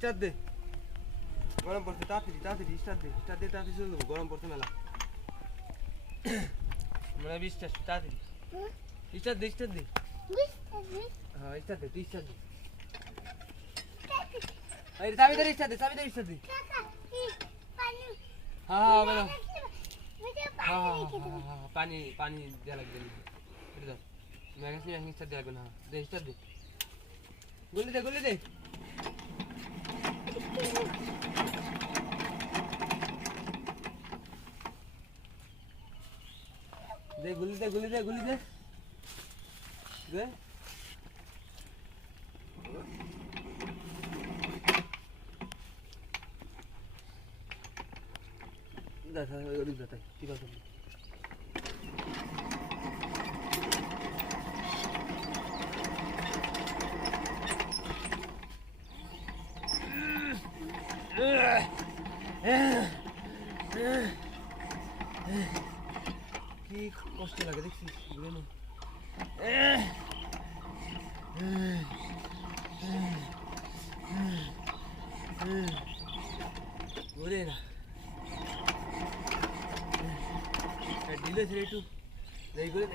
start দে গরম পড়ছে তাড়াতাড়ি স্টার্ট দে তাড়াতাড়ি চলে যাবো গরম পড়ছে মেলা মানে 20টা তাড়াতাড়ি স্টার্ট দে হ্যাঁ স্টার্ট দে তুই স্টার্ট দে আরে চাবি ধরে স্টার্ট দে হ্যাঁ বলো হ্যাঁ পানি দেওয়া লাগবে এটা ধর ম্যাগনেসিয়াম স্টার্ট দেওয়া লাগবে না দে স্টার্ট দে গুলি দে গুলি দে দে দেখা ওই যাতে ঠিক আছে কি কষ্ট লাগে দেখছিস বুঝে না বুঝে না ঢিলে ছেড়ে একটু এই করে